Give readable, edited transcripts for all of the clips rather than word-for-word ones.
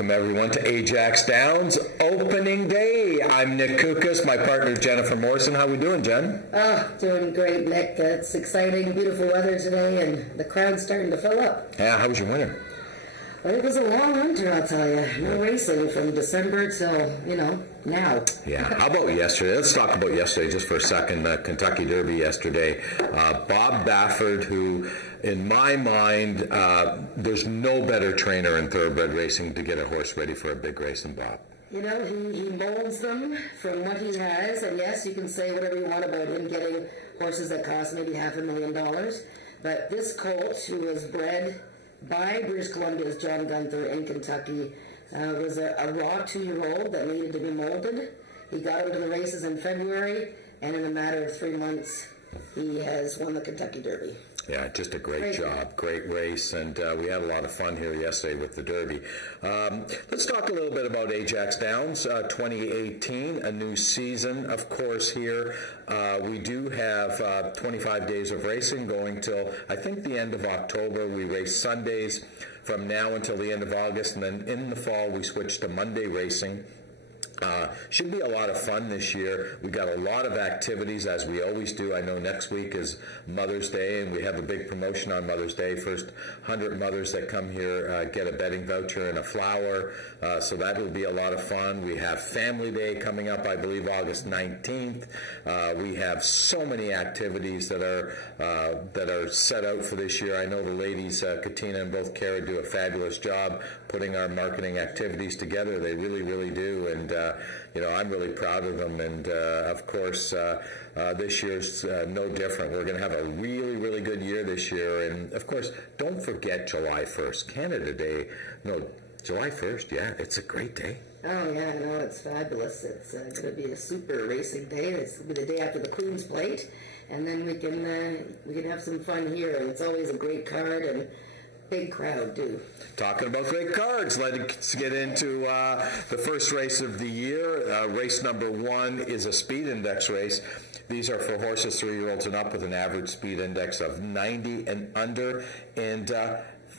welcome everyone to Ajax Downs opening day. I'm Nick COUKOS, my partner Jennifer Morrison. How we doing, Jen? Oh, doing great, Nick. It's exciting, beautiful weather today, and the crowd's starting to fill up. Yeah, how was your winter? Well, it was a long winter, I'll tell you. No racing from December till, now. Yeah, how about yesterday? Let's talk about yesterday just for a second. The Kentucky Derby yesterday. Bob Baffert, who, in my mind, there's no better trainer in thoroughbred racing to get a horse ready for a big race than Bob. You know, he molds them from what he has, and yes, you can say whatever you want about him getting horses that cost maybe $500,000, but this colt, who was bred by British Columbia's John Gunther in Kentucky, was a raw 2-year-old that needed to be molded. He got into the races in February, and in a matter of 3 months, he has won the Kentucky Derby. Yeah, just a great job, great race, and we had a lot of fun here yesterday with the Derby. Let's talk a little bit about Ajax Downs 2018, a new season, of course, here. We do have 25 days of racing going till, I think, the end of October. We race Sundays from now until the end of August, and then in the fall we switch to Monday racing. Should be a lot of fun this year. We got a lot of activities, as we always do. I know next week is Mother's Day, and we have a big promotion on Mother's Day. First 100 mothers that come here get a betting voucher and a flower, so that will be a lot of fun. We have Family Day coming up, I believe, August 19th. We have so many activities that are set out for this year. I know the ladies, Katina and both Kara, do a fabulous job putting our marketing activities together. They really, really do, and I'm really proud of them, and of course this year's no different. We're going to have a really, really good year this year, and of course don't forget July 1st, Canada Day. No, July 1st, yeah, it's a great day. Oh yeah, no, it's fabulous. It's going to be a super racing day. It's going to be the day after the Queen's Plate, and then we can have some fun here. And it's always a great card and big crowd, too. Talking about great cards, let's get into the first race of the year. Race number 1 is a speed index race. These are for horses 3-year-olds and up with an average speed index of 90 and under. And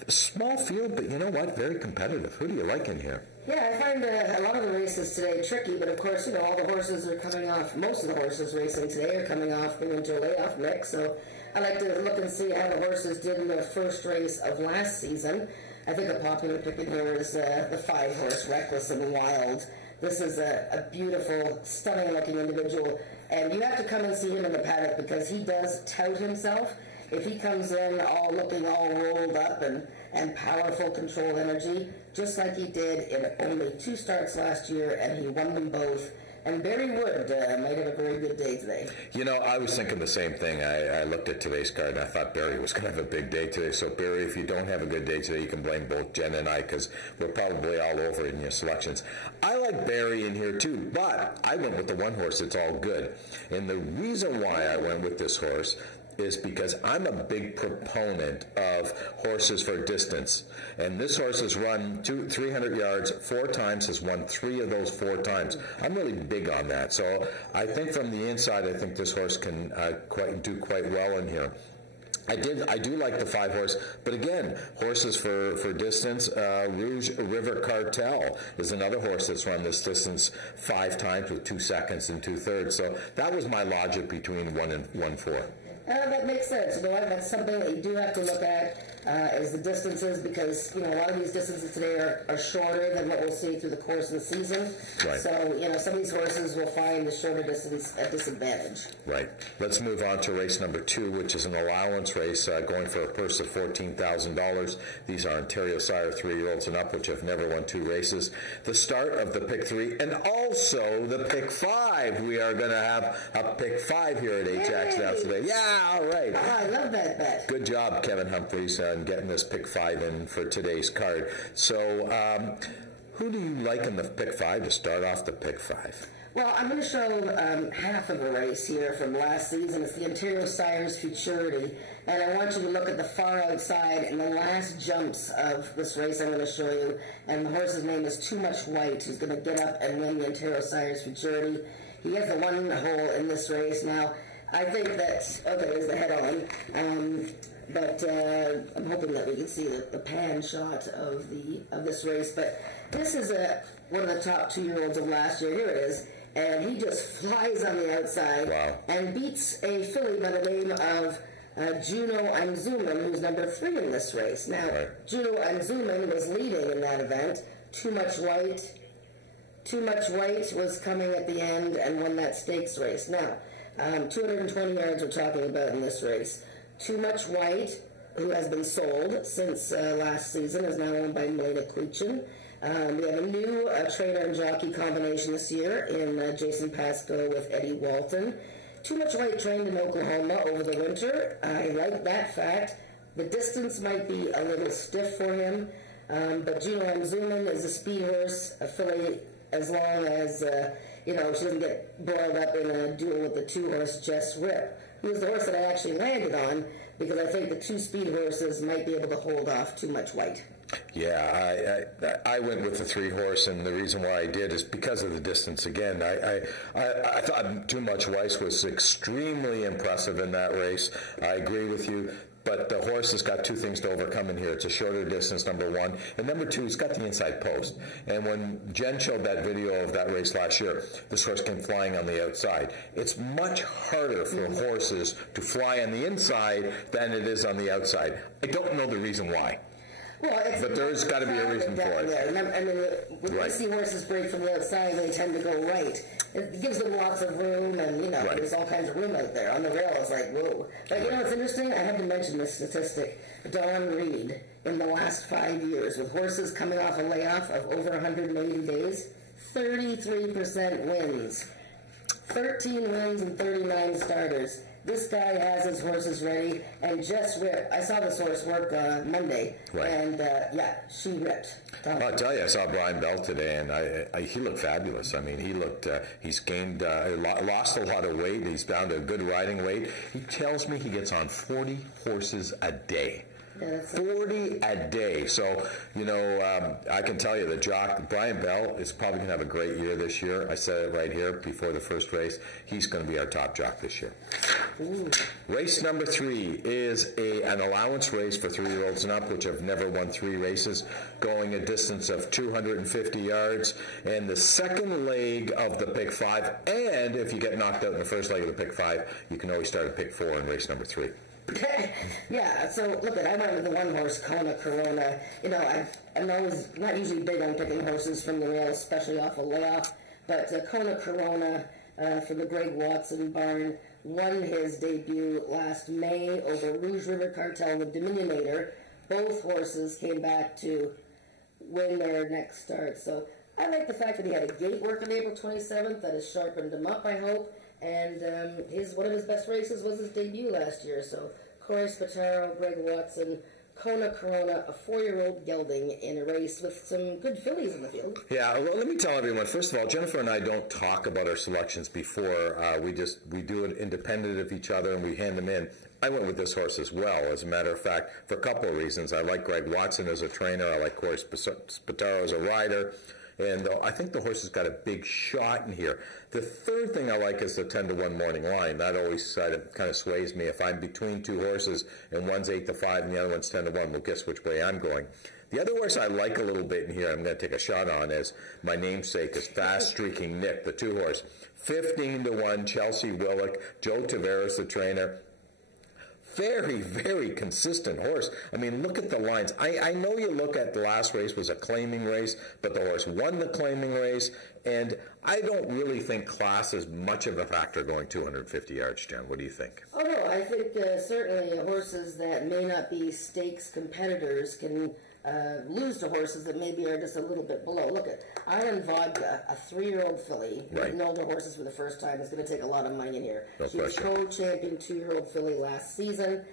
small field, but you know what? Very competitive. Who do you like in here? Yeah, I find a lot of the races today tricky, but of course, all the horses are coming off, most of the horses racing today are coming off the winter layoff mix, so I like to look and see how the horses did in their first race of last season. I think a popular pick in here is the 5-horse Reckless and Wild. This is a beautiful, stunning-looking individual, and you have to come and see him in the paddock because he does tout himself. If he comes in looking all rolled up and powerful, controlled energy, just like he did in only 2 starts last year, and he won them both. And Barry Wood might have a very good day today. I was thinking the same thing. I looked at today's card, and I thought Barry was going to have a big day today. So, Barry, if you don't have a good day today, you can blame both Jen and I, because we're probably all over in your selections. I like Barry in here, too, but I went with the 1 horse that's all good. And the reason why I went with this horse is because I'm a big proponent of horses for distance. And this horse has run 300 yards 4 times, has won 3 of those 4 times. I'm really big on that. So I think from the inside, I think this horse can do quite well in here. I do like the 5-horse, but again, horses for distance. Rouge River Cartel is another horse that's run this distance 5 times with 2 seconds and 2/3. So that was my logic between 1 and 1-4. That makes sense. That's something that you do have to look at is the distances, because a lot of these distances today are shorter than what we'll see through the course of the season. Right. So some of these horses will find the shorter distance a disadvantage. Right. Let's move on to race number 2, which is an allowance race going for a purse of $14,000. These are Ontario Sire 3-year-olds and up, which have never won 2 races. The start of the pick 3 and also the pick 5. We are going to have a pick 5 here at Ajax now today. Yeah. All right. Oh, I love that bet. Good job, Kevin Humphreys, on getting this pick 5 in for today's card. So, who do you like in the pick 5 to start off the pick 5? Well, I'm going to show half of a race here from last season. It's the Ontario Sires Futurity, and I want you to look at the far outside and the last jumps of this race I'm going to show you. And the horse's name is Too Much White. He's going to get up and win the Ontario Sires Futurity. He has the 1 hole in this race. Now, I think that, okay, there's the head on. But I'm hoping that we can see the pan shot of this race. But this is one of the top 2-year-olds of last year. Here it is. And he just flies on the outside and beats a filly by the name of Junoimzoomin, who's number 3 in this race. Now, Junoimzoomin was leading in that event. Too Much White was coming at the end and won that stakes race. Now, 220 yards we're talking about in this race. Too Much White, who has been sold since last season, is now owned by Milena Kuchin. We have a new trainer and jockey combination this year in Jason Pascoe with Eddie Walton. Too Much White trained in Oklahoma over the winter. I like that fact. The distance might be a little stiff for him, but Junoimzoomin is a speed horse, a filly, as long as she doesn't get boiled up in a duel with the 2-horse Jess who was the horse that I actually landed on, because I think the 2 speed horses might be able to hold off Too Much White. Yeah, I went with the 3-horse, and the reason why I did is because of the distance. Again, I thought Too Much White was extremely impressive in that race. I agree with you. But the horse has got 2 things to overcome in here. It's a shorter distance, number 1. And number 2, he's got the inside post. And when Jen showed that video of that race last year, this horse came flying on the outside. It's much harder for horses to fly on the inside than it is on the outside. I don't know the reason why. But there's got to be a reason for it. When we see horses break from the outside, they tend to go right. It gives them lots of room, and there's all kinds of room out there. On the rail, it's like, whoa. But it's interesting. I have to mention this statistic. Don Reed, in the last 5 years, with horses coming off a layoff of over 180 days, 33% wins. 13 wins and 39 starters. This guy has his horses ready, and Jess ripped. I saw this horse work Monday, and she ripped. I'll tell you, I saw Brian Bell today, and he looked fabulous. I mean, he's gained, lost a lot of weight. He's down to a good riding weight. He tells me he gets on 40 horses a day. 40 a day. So, I can tell you the jock, Brian Bell, is probably going to have a great year this year. I said it right here before the first race. He's going to be our top jock this year. Ooh. Race number 3 is an allowance race for 3-year-olds and up, which have never won 3 races, going a distance of 250 yards. And the second leg of the pick 5, and if you get knocked out in the first leg of the pick 5, you can always start at pick 4 in race number 3. So look, I went with the 1-horse Kona Corona. I'm always not usually big on picking horses from the rail, especially off a layoff. But Kona Corona from the Greg Watson barn won his debut last May over Rouge River Cartel, the Dominionator. Both horses came back to win their next start. So I like the fact that he had a gate work on April 27th that has sharpened him up, I hope. And one of his best races was his debut last year. So Corey Spataro, Greg Watson, Kona Corona, a 4-year-old gelding in a race with some good fillies in the field. Yeah, well, let me tell everyone, first of all, Jennifer and I don't talk about our selections before. We do it independent of each other, and we hand them in. I went with this horse as well, as a matter of fact, for a couple of reasons. I like Greg Watson as a trainer. I like Corey Spataro as a rider. And I think the horse has got a big shot in here. The third thing I like is the 10-to-1 morning line. That always kind of sways me. If I'm between 2 horses and one's 8-5 and the other one's 10-to-1, we'll guess which way I'm going. The other horse I like a little bit in here, I'm going to take a shot on, is my namesake, is Fast Streaking Nick, the 2-horse. 15-to-1, Chelsey, Willick, Joe Tavares, the trainer. Very, very consistent horse. I mean, look at the lines. I know you look at the last race was a claiming race, but the horse won the claiming race, and I don't really think class is much of a factor going 250 yards, Jen. What do you think? Oh, no, I think certainly horses that may not be stakes competitors can lose to horses that maybe are just a little bit below. Look at Island Vodka, a 3-year-old filly, beating older horses for the first time. Is going to take a lot of money in here. She was co-champion 2-year-old filly last season.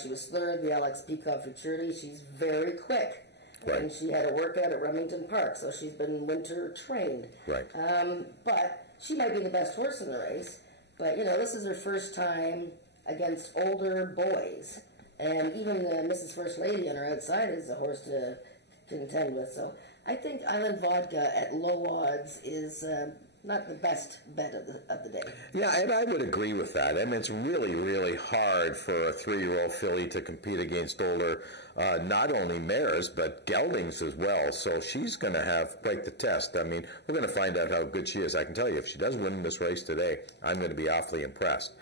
She was third the Alex Peacock Futurity. She's very quick. And she had a workout at Remington Park, so she's been winter trained. But she might be the best horse in the race. But, this is her first time against older boys. And even Mrs. First Lady on her outside is a horse to contend with. So I think Island Vodka at low odds is not the best bet of the day. Yeah, and I would agree with that. I mean, it's really, really hard for a 3-year-old filly to compete against older, not only mares, but geldings as well. So she's going to have quite the test. I mean, we're going to find out how good she is. I can tell you, if she does win this race today, I'm going to be awfully impressed.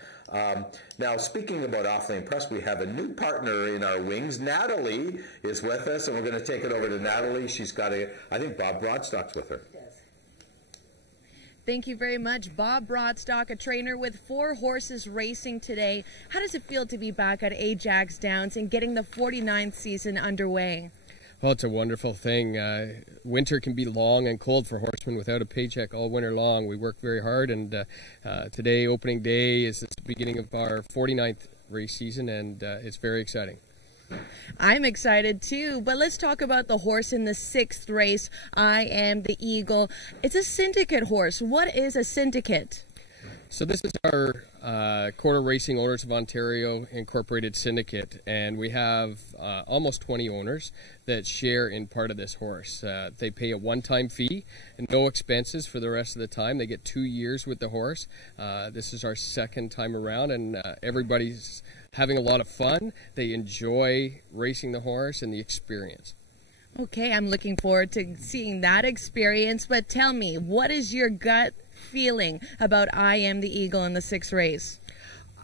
Now, speaking about awfully impressed, we have a new partner in our wings. Natalie is with us, and we're going to take it over to Natalie. She's got I think Bob Broadstock's with her. Thank you very much. Bob Broadstock, a trainer with 4 horses racing today. How does it feel to be back at Ajax Downs and getting the 49th season underway? Well, it's a wonderful thing. Winter can be long and cold for horsemen without a paycheck all winter long. We work very hard, and today, opening day, is the beginning of our 49th race season, and it's very exciting. I'm excited too, but let's talk about the horse in the 6th race, I Am the Eagle. It's a syndicate horse. What is a syndicate? So this is our Quarter Racing Owners of Ontario Incorporated Syndicate, and we have almost 20 owners that share in part of this horse. They pay a one-time fee and no expenses for the rest of the time. They get 2 years with the horse. This is our 2nd time around, and everybody's having a lot of fun. They enjoy racing the horse and the experience. Okay, I'm looking forward to seeing that experience, but tell me, what is your gut feeling about I Am the Eagle in the 6th race?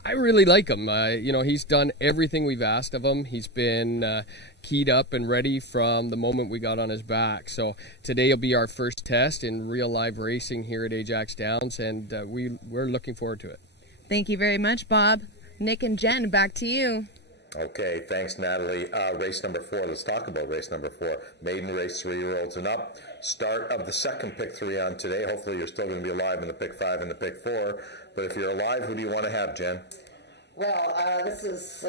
I really like him. You know, he's done everything we've asked of him. He's been keyed up and ready from the moment we got on his back. So today will be our first test in real live racing here at Ajax Downs, and we're looking forward to it. Thank you very much, Bob. Nick and Jen, back to you. Okay, thanks, Natalie. Race number 4. Let's talk about race number 4. Maiden race, 3-year-olds and up. Start of the 2nd pick 3 on today. Hopefully you're still going to be alive in the pick 5 and the pick 4. But if you're alive, who do you want to have, Jen? Well, this is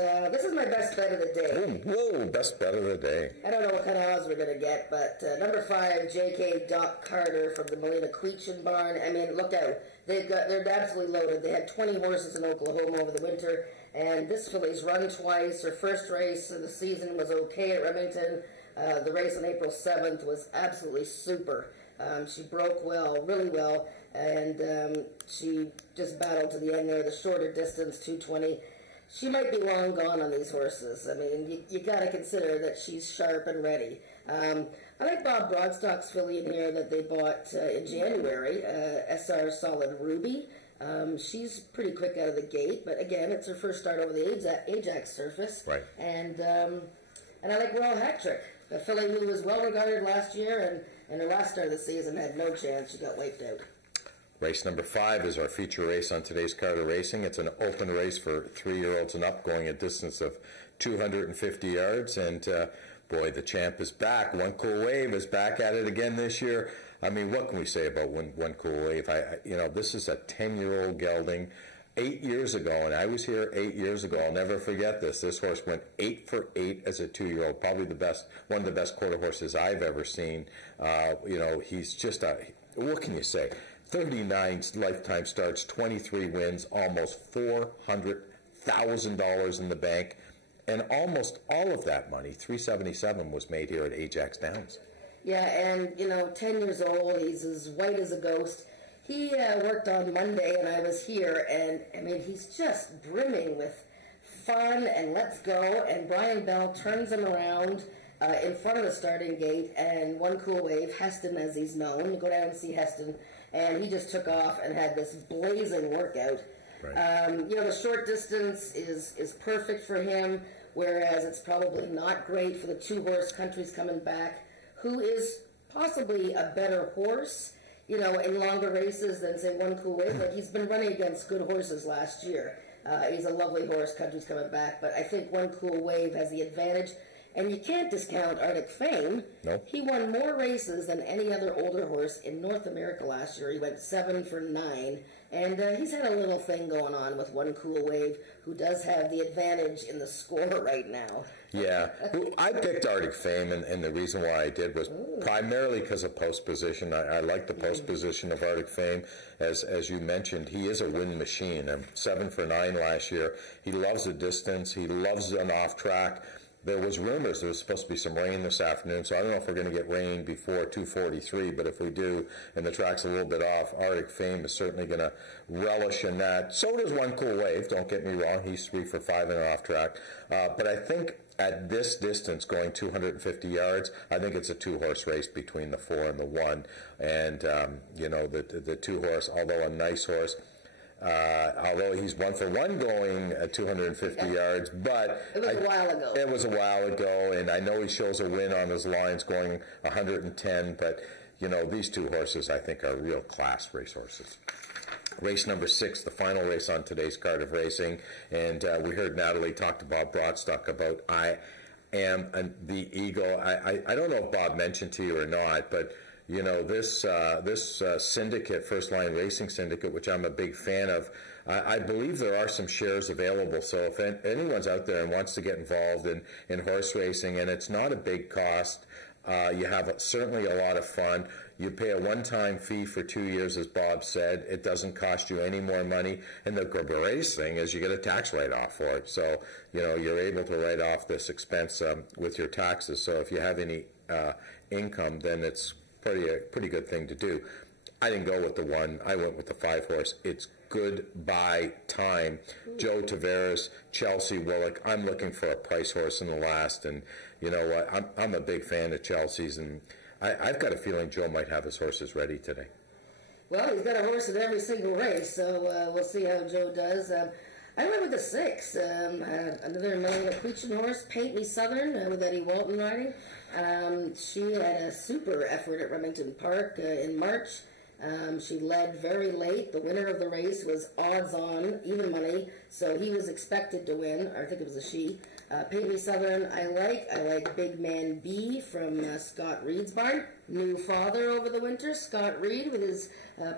my best bet of the day. Whoa, best bet of the day. I don't know what kind of odds we're going to get, but number 5, J.K. Doc Carter from the Molina Queechin barn. I mean, look out. They're absolutely loaded. They had 20 horses in Oklahoma over the winter, and this filly's run twice. Her first race of the season was okay at Remington. The race on April 7th was absolutely super. She broke well, really well, and she just battled to the end there, the shorter distance, 220. She might be long gone on these horses. I mean, you got to consider that she's sharp and ready. I like Bob Broadstock's filly in here that they bought in January, SR Solid Ruby. She's pretty quick out of the gate, but again, it's her first start over the Ajax surface. Right. And I like Royal Hat Trick, a filly who was well regarded last year, and her last start of the season had no chance. She got wiped out. Race number 5 is our feature race on today's Carter Racing. It's an open race for 3-year-olds and up, going a distance of 250 yards. And boy, the champ is back. One Cool Wave is back at it again this year. I mean, what can we say about One Cool Wave? You know, this is a 10-year-old gelding. 8 years ago, and I was here 8 years ago. I'll never forget this. This horse went 8 for 8 as a 2-year-old. Probably one of the best quarter horses I've ever seen. You know, he's just what can you say? 39 lifetime starts, 23 wins, almost $400,000 in the bank, and almost all of that money, $377, was made here at Ajax Downs. Yeah, and, you know, 10 years old, he's as white as a ghost. He worked on Monday, and I was here, and, I mean, he's just brimming with fun and let's go, and Brian Bell turns him around in front of the starting gate, and One Cool Wave, Heston as he's known, you go down and see Heston, and he just took off and had this blazing workout. Right. You know, the short distance is perfect for him, whereas it's probably not great for the 2-horse countries coming back. Who is possibly a better horse, you know, in longer races than, say, One Cool Wave. Like, he's been running against good horses last year. He's a lovely horse, country's coming back, but I think One Cool Wave has the advantage. And you can't discount Arctic Fame. Nope. He won more races than any other older horse in North America last year. He went 7 for 9. And he's had a little thing going on with One Cool Wave, who does have the advantage in the score right now. Yeah. Well, I picked Arctic Fame, and the reason why I did was primarily because of post position. I like the post position of Arctic Fame. As you mentioned, he is a win machine. 7 for 9 last year. He loves the distance. He loves an off track. there was rumors there was supposed to be some rain this afternoon, so I don't know if we're going to get rain before 2:43, but if we do, and the track's a little bit off, Arctic Fame is certainly going to relish in that. So does One Cool Wave, don't get me wrong. He's 3 for 5 in an off track. But I think at this distance, going 250 yards, I think it's a 2-horse race between the 4 and the 1. And, you know, the 2-horse, although a nice horse, although he's 1 for 1 going at 250 yards, but it was a while ago. It was a while ago, and I know he shows a win on his lines going 110, but, you know, these 2 horses I think are real class racehorses. Race number 6, the final race on today's card of racing, and we heard Natalie talk to Bob Broadstock about I Am the Eagle. I don't know if Bob mentioned to you or not, but you know, this syndicate, First Line Racing Syndicate, which I'm a big fan of, I believe there are some shares available. So if anyone's out there and wants to get involved in horse racing, and it's not a big cost, you have certainly a lot of fun. You pay a one-time fee for 2 years, as Bob said. It doesn't cost you any more money. And the great thing is you get a tax write-off for it. So, you know, you're able to write off this expense with your taxes. So if you have any income, then it's a pretty good thing to do. I didn't go with the 1. I went with the 5-horse. It's Goodbye Time. Joe Tavares, Chelsey, Willick. I'm looking for a price horse in the last. And you know what? I'm a big fan of Chelsey's, and I've got a feeling Joe might have his horses ready today. Well, he's got a horse in every single race, so we'll see how Joe does. I went with the 6, another Melina Quechin horse, Paint Me Southern, with Eddie Walton riding. She had a super effort at Remington Park in March. She led very late. The winner of the race was odds on, even money, so he was expected to win. I think it was a she. Paint Me Southern, I like Big Man B from Scott Reed's barn. New father over the winter, Scott Reed with his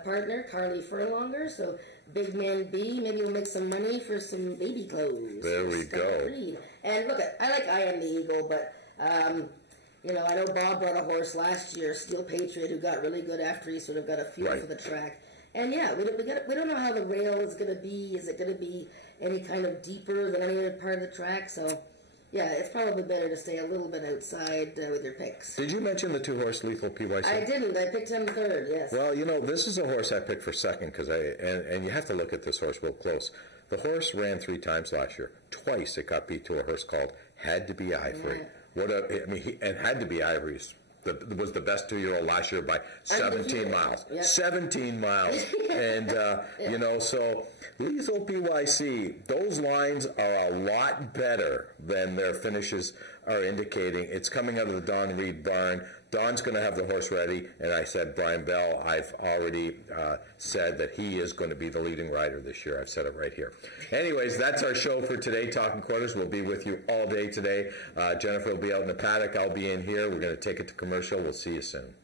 partner, Carly Furlonger. So Big Man B, maybe we'll make some money for some baby clothes. There we go. Reed. And look, I like I Am the Eagle, but you know, I know Bob brought a horse last year, Steel Patriot, who got really good after he sort of got a feel for the track. And yeah, we don't know how the rail is going to be. Is it going to be any kind of deeper than any other part of the track? So yeah, it's probably better to stay a little bit outside with your picks. Did you mention the 2-horse Lethal PYC? I didn't. I picked him 3rd, yes. Well, you know, this is a horse I picked for 2nd because and you have to look at this horse real close. The horse ran 3 times last year. Twice it got beat to a horse called Had to Be Ivory. Yeah. And Had to Be Ivory's was the best 2-year-old last year by 17 miles. Yep. 17 miles. And, you know, so Lethal PYC, those lines are a lot better than their finishes are indicating. It's coming out of the Don Reed barn. Don's going to have the horse ready, and I said Brian Bell, I've already said that he is going to be the leading rider this year. I've said it right here. Anyways, that's our show for today, Talking Quarters. We'll be with you all day today. Jennifer will be out in the paddock. I'll be in here. We're going to take it to commercial. We'll see you soon.